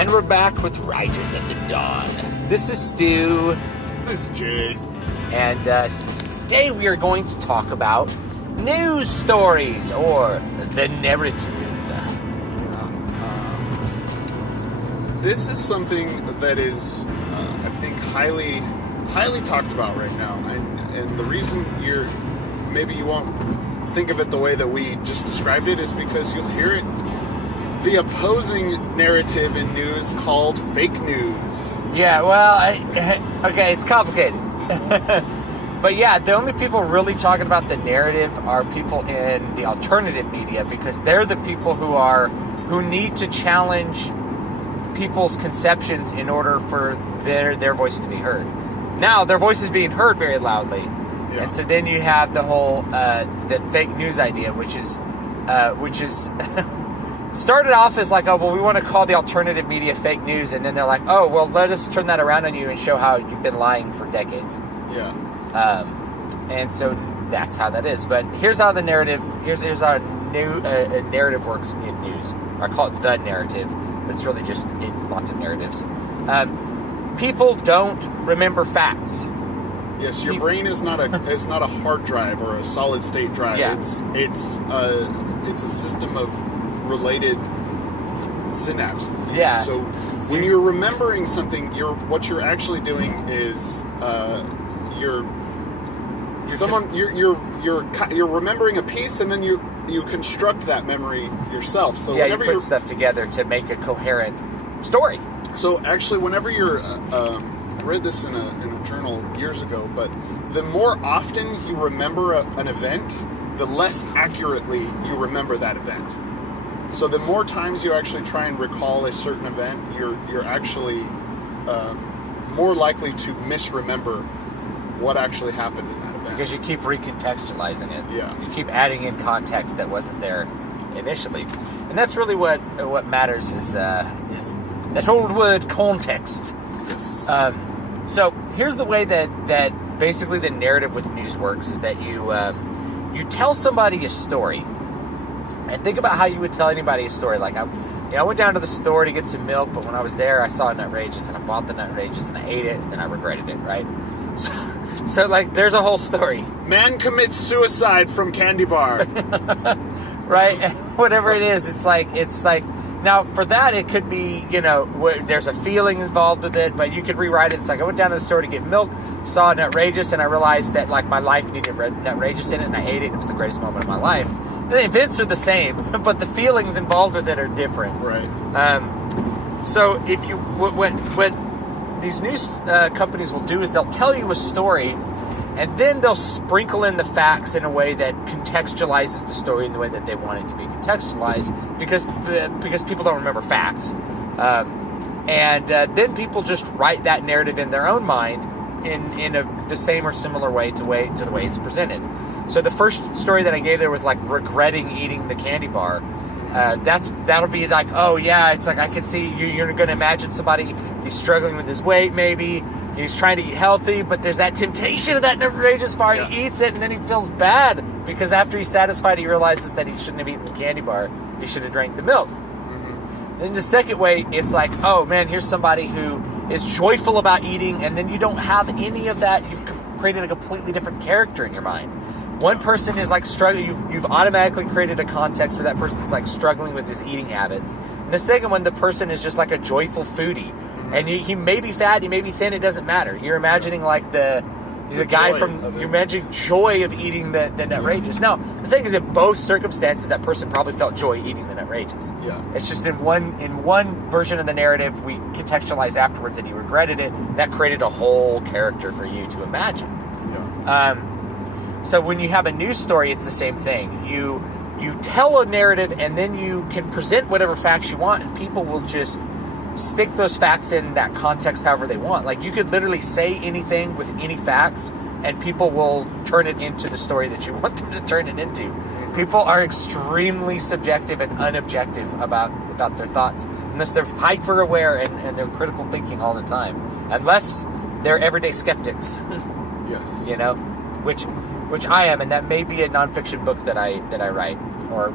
And we're back with Riders of the Dawn. This is Stu. This is Jay. And today we are going to talk about news stories, or the narrative. This is something that is, I think, highly talked about right now. And the reason maybe you won't think of it the way that we just described it is because you'll hear it. The opposing narrative in news called fake news. Yeah, well, okay, it's complicated. But yeah, the only people really talking about the narrative are people in the alternative media, because they're the people who need to challenge people's conceptions in order for their voice to be heard. Now, their voice is being heard very loudly. Yeah. And so then you have the whole the fake news idea, which is started off as like, oh, well, we want to call the alternative media fake news, and then they're like, oh, well, let us turn that around on you and show how you've been lying for decades. Yeah. And so that's how that is. But here's how the narrative, here's how a narrative works in news. Or I call it the narrative, but it's really just lots of narratives. People don't remember facts. Yes, your brain is not a hard drive or a solid state drive. Yeah. It's a system of related synapses. Yeah. So when you're remembering something, what you're actually doing is you're remembering a piece, and then you construct that memory yourself. So yeah, you put stuff together to make a coherent story. So actually, whenever you're I read this in a journal years ago, but the more often you remember an event, the less accurately you remember that event. So the more times you actually try and recall a certain event, you're actually more likely to misremember what actually happened in that event. Because you keep recontextualizing it. Yeah. You keep adding in context that wasn't there initially. And that's really what matters is that old word, context. Yes. So here's the way that basically the narrative with news works is that you tell somebody a story. And think about how you would tell anybody a story. Like, I went down to the store to get some milk, but when I was there, I saw Nutrageous, and I bought the Nutrageous, and I ate it, and then I regretted it, right? So like, there's a whole story. Man commits suicide from candy bar. Right? Whatever it is, it's like, now, for that, it could be, there's a feeling involved with it, but you could rewrite it. It's like, I went down to the store to get milk, saw Nutrageous, and I realized that, like, my life needed Nutrageous in it, and I ate it, and it was the greatest moment of my life. The events are the same, but the feelings involved with it are different. Right. So if you, what these news companies will do is they'll tell you a story, and then they'll sprinkle in the facts in a way that contextualizes the story in the way that they want it to be contextualized, because people don't remember facts. And then people just write that narrative in their own mind in the same or similar way to the way it's presented. So the first story that I gave there with, like, regretting eating the candy bar, that'll be like, oh yeah, it's like, I can see you're going to imagine somebody, he's struggling with his weight, maybe he's trying to eat healthy, but there's that temptation of that Nutrageous bar. Yeah. He eats it, and then he feels bad because after he's satisfied, he realizes that he shouldn't have eaten the candy bar. He should have drank the milk. Mm-hmm. In the second way, it's like, oh man, here's somebody who is joyful about eating, and then you don't have any of that. You've created a completely different character in your mind. One person is like struggling. You've automatically created a context where that person's like struggling with his eating habits. And the second one, the person is just like a joyful foodie, and he may be fat, he may be thin. It doesn't matter. You're imagining like the guy you're imagining joy of eating the Nutrageous. Now, the thing is, in both circumstances, that person probably felt joy eating the Nutrageous. Yeah. It's just in one version of the narrative, we contextualize afterwards that he regretted it. That created a whole character for you to imagine. Yeah. So when you have a news story, it's the same thing. You tell a narrative, and then you can present whatever facts you want, and people will just stick those facts in that context however they want. Like, you could literally say anything with any facts, and people will turn it into the story that you want them to turn it into. People are extremely subjective and unobjective about their thoughts, unless they're hyper aware and they're critical thinking all the time. Unless they're everyday skeptics. Yes. Which I am, and that may be a nonfiction book that I write, or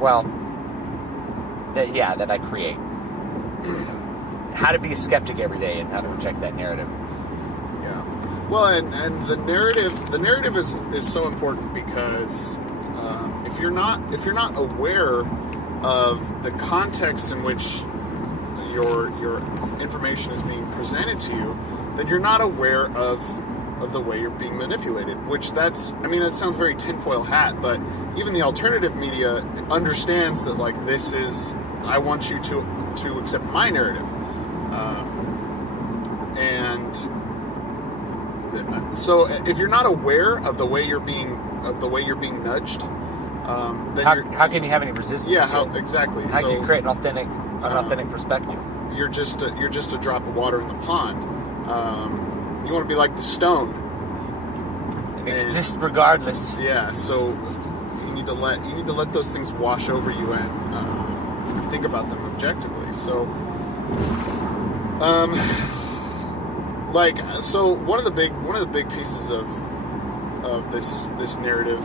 that I create. how to be a skeptic every day and how to reject that narrative. Yeah. Well, and the narrative is so important because if you're not aware of the context in which your information is being presented to you, then you're not aware of the way you're being manipulated. Which that sounds very tinfoil hat, but even the alternative media understands that, like, this is, I want you to accept my narrative, and so if you're not aware of the way you're being nudged, then how can you have any resistance? Yeah, to it? Exactly. How can you create an authentic perspective? You're just a drop of water in the pond. You want to be like the stone and exist regardless. Yeah. So you need to let those things wash over you and think about them objectively. So, so one of the big pieces of this narrative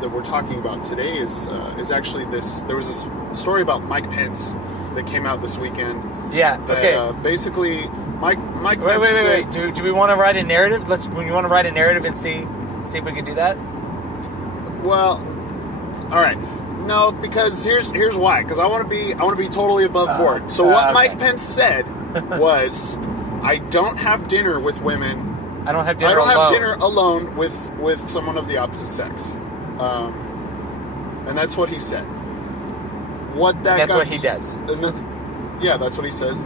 that we're talking about today is actually this. There was this story about Mike Pence that came out this weekend. Yeah. That, okay. Basically, Mike Pence. Wait. Do we want to write a narrative? You want to write a narrative and see if we can do that? Well, all right. No, because here's why. Because I want to be totally above board. So what Mike Pence said was, I don't have dinner with women. I don't have dinner alone with someone of the opposite sex. And that's what he said. That's what he does. Yeah, that's what he says.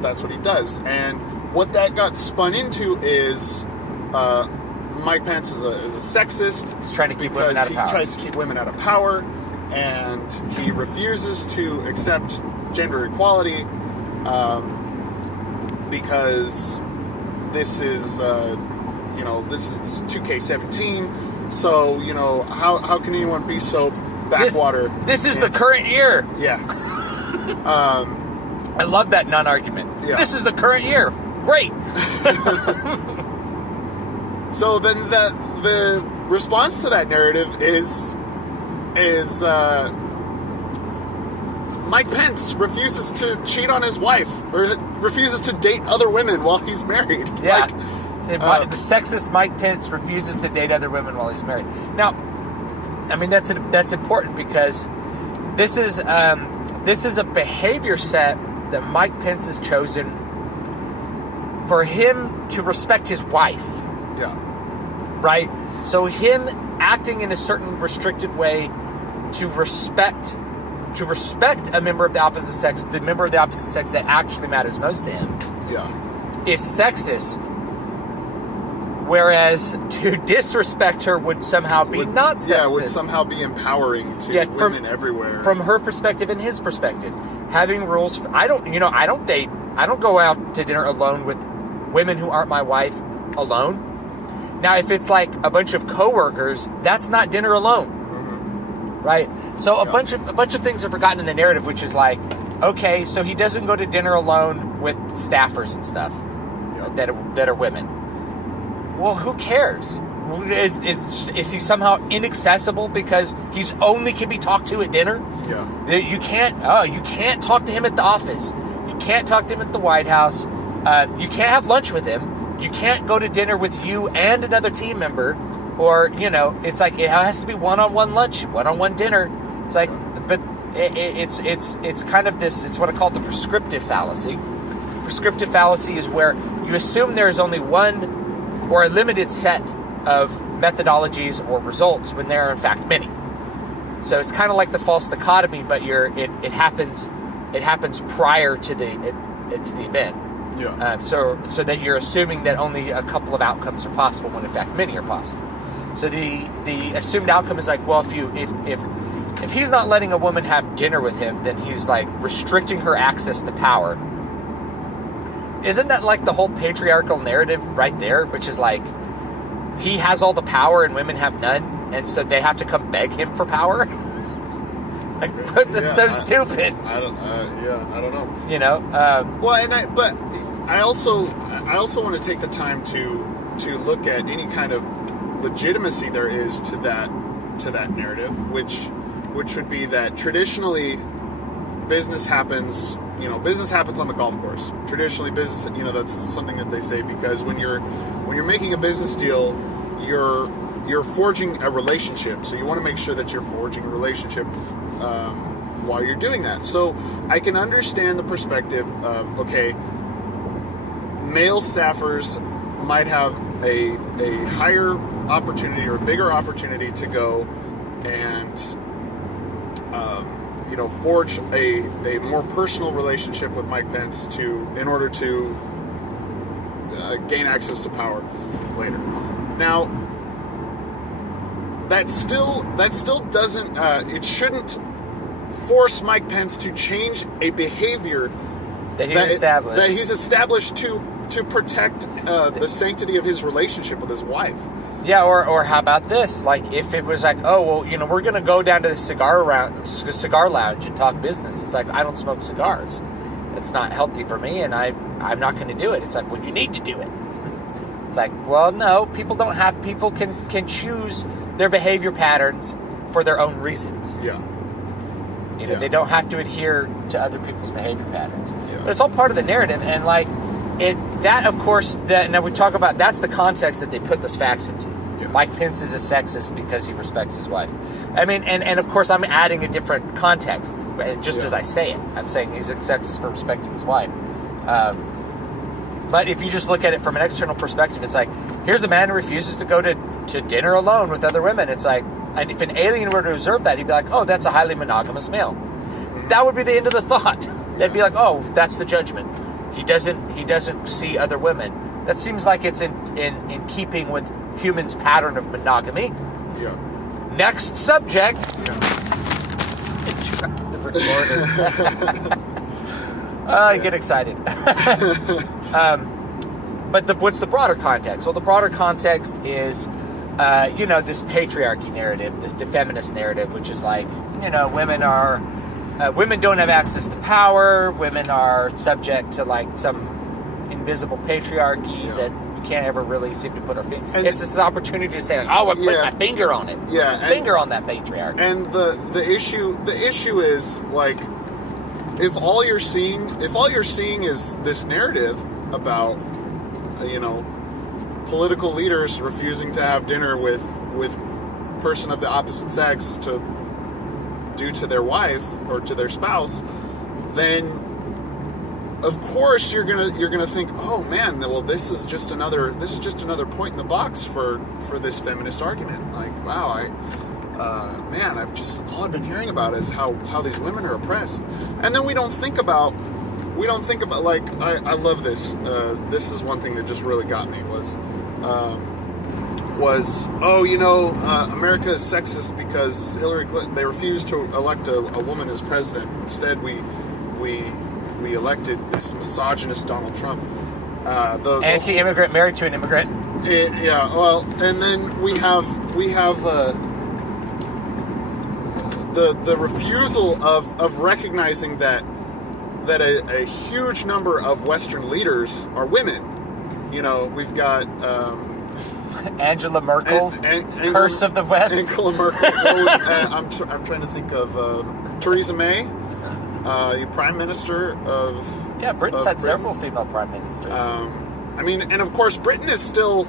That's what he does. And what that got spun into is Mike Pence is a sexist. He's trying to keep women out of power. He tries to keep women out of power, and he refuses to accept gender equality because this is 2K17. So how can anyone be so backwater? This is the current year. Yeah. I love that non-argument. Yeah. This is the current year. Great. So then the response to that narrative is Mike Pence refuses to cheat on his wife or refuses to date other women while he's married. Yeah. The sexist Mike Pence refuses to date other women while he's married. Now, I mean, that's important because this is a behavior set that Mike Pence has chosen for him to respect his wife. Yeah. Right? So him acting in a certain restricted way to respect a member of the opposite sex, the member of the opposite sex that actually matters most to him, is sexist. Whereas to disrespect her would somehow be not sexist. Yeah, would somehow be empowering to women everywhere. From her perspective and his perspective. Having rules. I don't go out to dinner alone with women who aren't my wife alone. Now, if it's like a bunch of coworkers, that's not dinner alone. Mm-hmm. Right? So a bunch of things are forgotten in the narrative, which is like, okay, so he doesn't go to dinner alone with staffers and stuff that are women. Well, who cares? Is he somehow inaccessible because he's only can be talked to at dinner? Yeah. You can't talk to him at the office. You can't talk to him at the White House. You can't have lunch with him. You can't go to dinner with you and another team member. Or, it's like it has to be one-on-one lunch, one-on-one dinner. It's like, but it's kind of this, it's what I call the prescriptive fallacy. Prescriptive fallacy is where you assume there is only one or a limited set of methodologies or results when there are in fact many. So it's kind of like the false dichotomy, but it happens prior to the event. Yeah. So that you're assuming that only a couple of outcomes are possible when in fact many are possible. So the assumed outcome is like, well, if he's not letting a woman have dinner with him, then he's like restricting her access to power. Isn't that like the whole patriarchal narrative right there, which is like he has all the power and women have none, and so they have to come beg him for power? Like, that's so stupid. I don't know. But I also want to take the time to look at any kind of legitimacy there is to that narrative, which would be that traditionally business happens business happens on the golf course. Traditionally, business, that's something that they say, because when you're making a business deal, you're forging a relationship. So you want to make sure that you're forging a relationship while you're doing that. So I can understand the perspective of, okay, male staffers might have a higher opportunity or a bigger opportunity to go and forge a more personal relationship with Mike Pence in order to gain access to power later. Now, that still doesn't it shouldn't force Mike Pence to change a behavior that he's established to protect the sanctity of his relationship with his wife. Yeah, or how about this? Like, if it was like, oh, well, we're going to go down to the cigar lounge and talk business. It's like, I don't smoke cigars. It's not healthy for me, and I'm not going to do it. It's like, well, you need to do it. It's like, well, no, people can choose their behavior patterns for their own reasons. Yeah. They don't have to adhere to other people's behavior patterns. Yeah. But it's all part of the narrative, and like, of course, now we talk about, that's the context that they put those facts into. Yeah. Mike Pence is a sexist because he respects his wife. I mean, and of course I'm adding a different context, just as I say it. I'm saying he's a sexist for respecting his wife. But if you just look at it from an external perspective, it's like, here's a man who refuses to go to dinner alone with other women. It's like, and if an alien were to observe that, he'd be like, oh, that's a highly monogamous male. That would be the end of the thought. They'd be like, oh, that's the judgment. He doesn't see other women. That seems like it's in keeping with humans' pattern of monogamy. Yeah. Next subject. Yeah. I get excited. But what's the broader context? Well, the broader context is, this patriarchy narrative, the feminist narrative, which is like, women don't have access to power. Women are subject to like some invisible patriarchy that you can't ever really seem to put our finger. It's this opportunity to say, like, oh, I put my finger on it. Yeah, finger on that patriarchy. And the issue is, like, if all you're seeing is this narrative about political leaders refusing to have dinner with person of the opposite sex due to their wife or to their spouse, then of course you're gonna think, oh man, well this is just another point in the box for this feminist argument. Like, wow, all I've been hearing about is how these women are oppressed, and then we don't think about like, I love this. This is one thing that just really got me was America is sexist because Hillary Clinton, they refused to elect a woman as president. Instead, we elected this misogynist Donald Trump. The anti-immigrant married to an immigrant. Well, and then we have the refusal of recognizing that a huge number of Western leaders are women. We've got Angela Merkel, Curse of the West. Angela Merkel. I'm trying to think of Theresa May, Prime Minister of Britain's had Britain. several female prime ministers. And of course Britain is still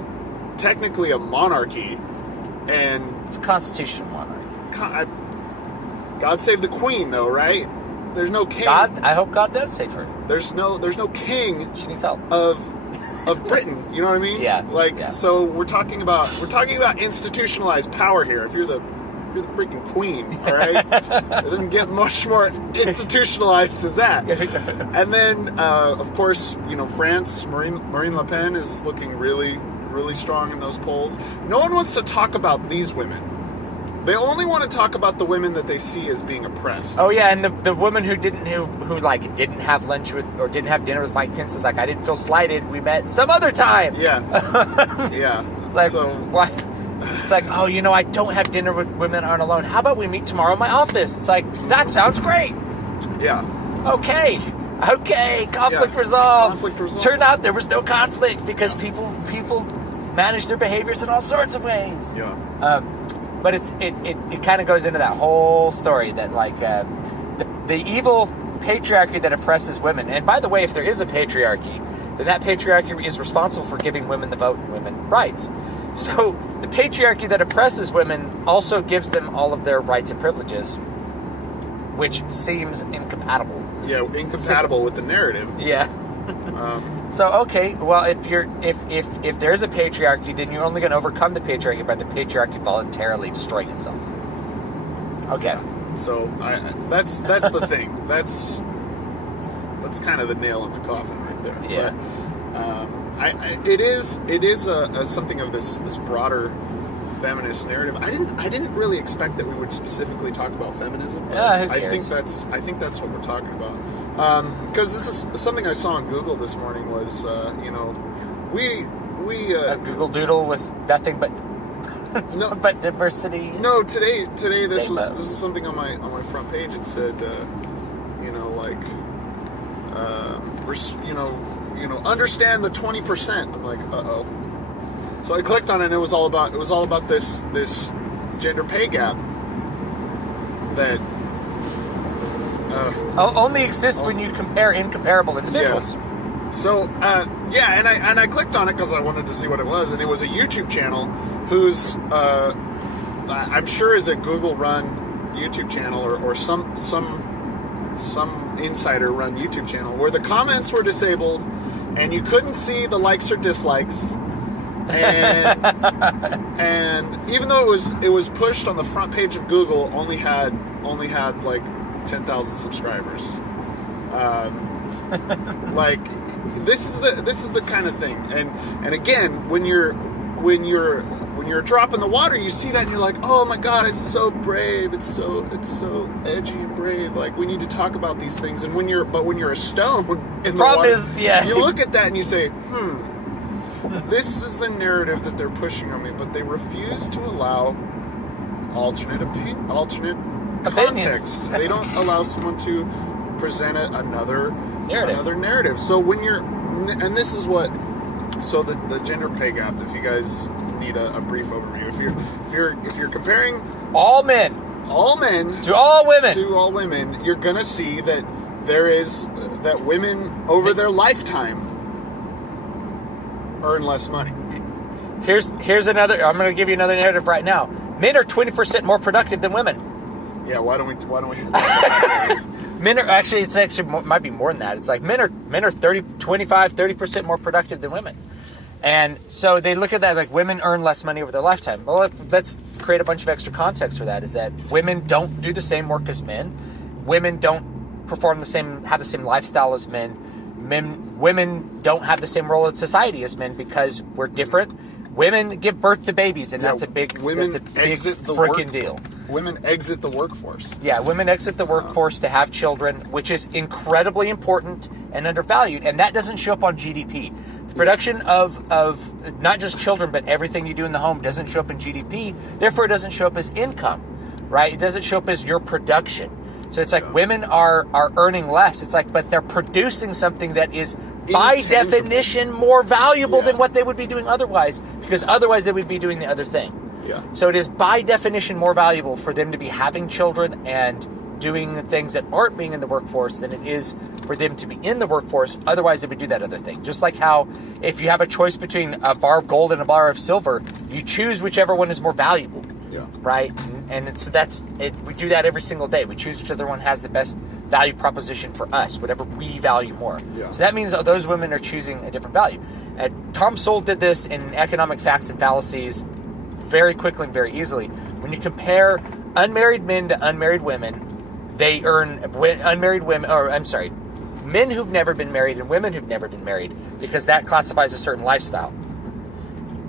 technically a monarchy, and it's a constitutional monarchy. God save the Queen, though, right? There's no king. I hope God does save her. There's no king. She needs help. Of Britain, you know what I mean? Yeah. So we're talking about institutionalized power here. If you're the freaking queen, all right, it doesn't get much more institutionalized as that. And then, of course, France, Marine Le Pen is looking really, really strong in those polls. No one wants to talk about these women. They only want to talk about the women that they see as being oppressed. Oh yeah, and the woman who didn't have lunch with or didn't have dinner with Mike Pence is like, I didn't feel slighted. We met some other time. Yeah, yeah. It's like, what? It's like, oh, I don't have dinner with women aren't alone. How about we meet tomorrow in my office? It's like, that sounds great. Yeah. Okay. Conflict resolved. Conflict resolved. Turned out there was no conflict because people manage their behaviors in all sorts of ways. Yeah. But it kind of goes into that whole story that, like, the evil patriarchy that oppresses women. And by the way, if there is a patriarchy, then that patriarchy is responsible for giving women the vote and women rights. So the patriarchy that oppresses women also gives them all of their rights and privileges, which seems incompatible. Yeah, incompatible with the narrative. Yeah. So okay, well, if there is a patriarchy, then you're only going to overcome the patriarchy by the patriarchy voluntarily destroying itself. Okay. So that's the thing. That's kind of the nail in the coffin right there. Yeah. But, it is a something of this broader feminist narrative. I didn't really expect that we would specifically talk about feminism. But Yeah, who cares? I think that's what we're talking about. Because this is something I saw on Google this morning was we A Google Doodle with nothing but no, but diversity. No, today this is something on my front page. It said understand the 20%. I'm like, uh-oh. So I clicked on it and it was all about this gender pay gap that only exists when you compare incomparable individuals. Yeah. So and I clicked on it because I wanted to see what it was, and it was a YouTube channel whose I'm sure is a Google run YouTube channel or some insider run YouTube channel where the comments were disabled and you couldn't see the likes or dislikes. And even though it was pushed on the front page of Google, only had like 10,000 subscribers. Like this is the kind of thing. And again, when you're a drop in the water, you see that and you're like, oh my God, it's so brave. It's so edgy and brave. Like, we need to talk about these things. And when you're a stone in the problem water, is, yeah. you look at that and you say, this is the narrative that they're pushing on me, but they refuse to allow alternate context. They don't allow someone to present another narrative. So and this is what, so the gender pay gap, if you guys need a brief overview, if you're comparing all men to all women, you're gonna see that there is that women over their lifetime earn less money. Here's another. I'm going to give you another narrative right now. Men are 20% more productive than women. Yeah, why don't we? Men are actually might be more than that. It's like men are 30% more productive than women. And so they look at that like women earn less money over their lifetime. Well, let's create a bunch of extra context for that. Is that women don't do the same work as men. Women don't have the same lifestyle as men. Women don't have the same role in society as men because we're different. Women give birth to babies, and that's a big freaking deal. Women exit the workforce. Yeah, women exit the workforce to have children, which is incredibly important and undervalued, and that doesn't show up on GDP. The production of not just children, but everything you do in the home doesn't show up in GDP. Therefore, it doesn't show up as income, right? It doesn't show up as your production. So it's like women are earning less. It's like, but they're producing something that is by definition more valuable than what they would be doing otherwise, because otherwise they would be doing the other thing. Yeah. So it is by definition more valuable for them to be having children and doing the things that aren't being in the workforce than it is for them to be in the workforce. Otherwise they would do that other thing. Just like how if you have a choice between a bar of gold and a bar of silver, you choose whichever one is more valuable. Yeah. Right? And so that's it. We do that every single day. We choose whichever one has the best value proposition for us, whatever we value more. Yeah. So that means those women are choosing a different value. Tom Sowell did this in Economic Facts and Fallacies very quickly and very easily. When you compare unmarried men to unmarried women, they earn men who've never been married and women who've never been married, because that classifies a certain lifestyle.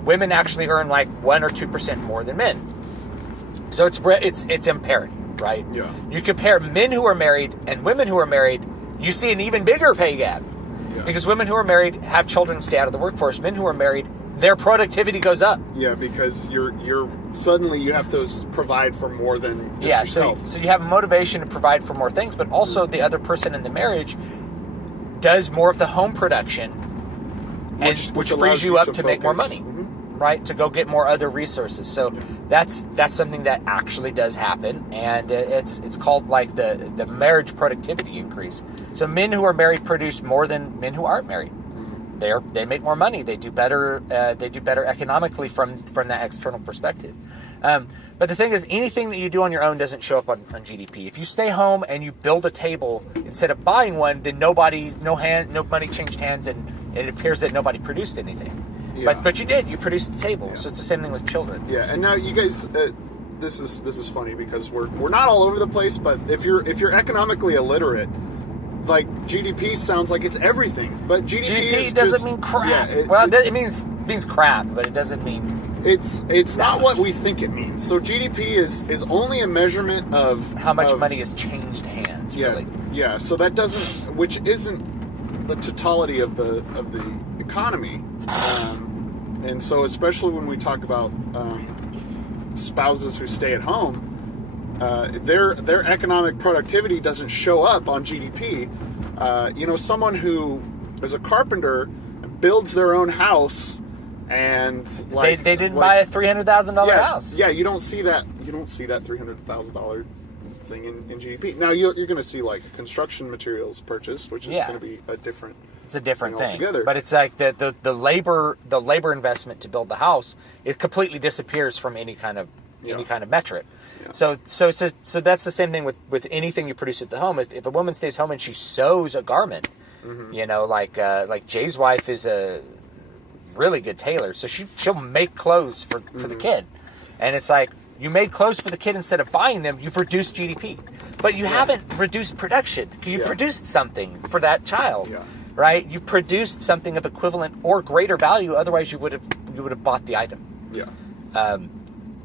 Women actually earn like 1 or 2% more than men. So it's imperative, right? Yeah. You compare men who are married and women who are married, you see an even bigger pay gap. Yeah. Because women who are married have children, stay out of the workforce. Men who are married, their productivity goes up. Yeah, because you're suddenly you have to provide for more than just yourself. So you have a motivation to provide for more things, but also the other person in the marriage does more of the home production, which frees you up to make more money. Mm-hmm. right, to go get more other resources. So that's something that actually does happen, and it's called like the marriage productivity increase. So men who are married produce more than men who aren't married. They make more money. They do better. They do better economically from that external perspective. But the thing is, anything that you do on your own doesn't show up on GDP. If you stay home and you build a table instead of buying one, then no money changed hands, and it appears that nobody produced anything. Yeah. But you did. You produced the table. Yeah. So it's the same thing with children. Yeah. And now you guys, this is funny because we're not all over the place. But if you're economically illiterate, like GDP sounds like it's everything. But GDP doesn't mean crap. Yeah, it means crap, but it doesn't mean. It's not what we think it means. So GDP is only a measurement of how much money has changed hands. Yeah, really. Yeah. So that which isn't the totality of the economy, and so especially when we talk about spouses who stay at home, their economic productivity doesn't show up on GDP. Someone who is a carpenter builds their own house. And they didn't buy a $300,000 house. Yeah, you don't see that. You don't see that $300,000 thing in GDP. Now you're going to see like construction materials purchased, which is going to be a different. It's a different thing altogether. But it's like the labor investment to build the house. It completely disappears from any kind of metric. Yeah. So that's the same thing with anything you produce at the home. If a woman stays home and she sews a garment, like Jay's wife is a really good tailor, so she'll make clothes for the kid, and it's like you made clothes for the kid instead of buying them. You've reduced GDP, but you haven't reduced production. You produced something for that child, right? You produced something of equivalent or greater value. Otherwise, you would have bought the item. Yeah.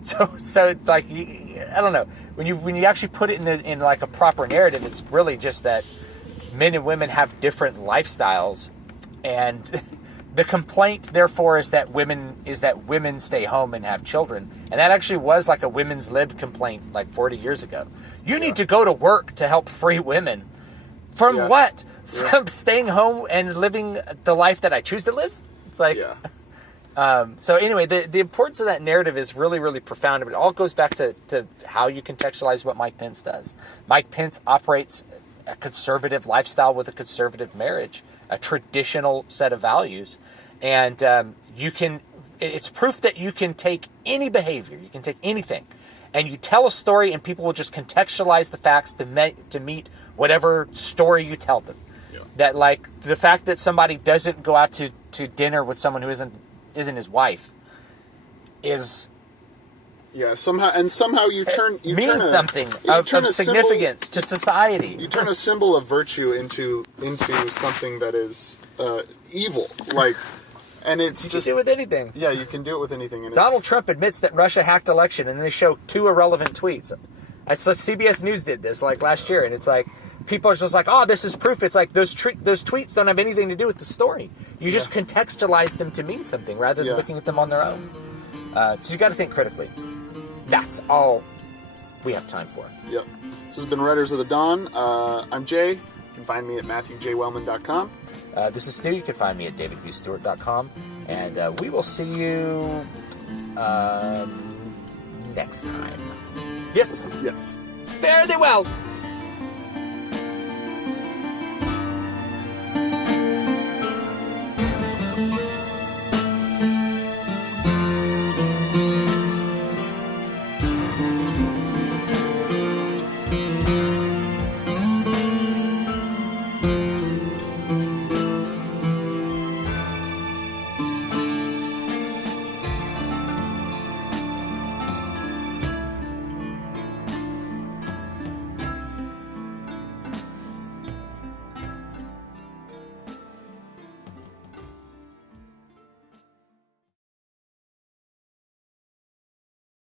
So it's like I don't know, when you actually put it in like a proper narrative, it's really just that men and women have different lifestyles, and the complaint, therefore, is that women stay home and have children. And that actually was like a women's lib complaint like 40 years ago. You need to go to work to help free women. From what? From staying home and living the life that I choose to live? It's like... So anyway, the importance of that narrative is really, really profound. But it all goes back to how you contextualize what Mike Pence does. Mike Pence operates a conservative lifestyle with a conservative marriage, a traditional set of values, and it's proof that you can take any behavior, you can take anything, and you tell a story, and people will just contextualize the facts to meet whatever story you tell them. Yeah. That, like, the fact that somebody doesn't go out to dinner with someone who isn't his wife is... Yeah, somehow you turn something of significance to society. You turn a symbol of virtue into something that is evil, and it's you can do it with anything. Yeah, you can do it with anything. And Donald Trump admits that Russia hacked election, and they show 2 irrelevant tweets. I saw CBS News did this last year, and it's like people are just like, "Oh, this is proof." It's like those tweets don't have anything to do with the story. You just contextualize them to mean something rather than looking at them on their own. So you got to think critically. That's all we have time for. Yep. This has been Riders of the Dawn. I'm Jay. You can find me at MatthewJWellman.com. This is Stu. You can find me at DavidVStewart.com. And we will see you next time. Yes? Yes. Fare thee well.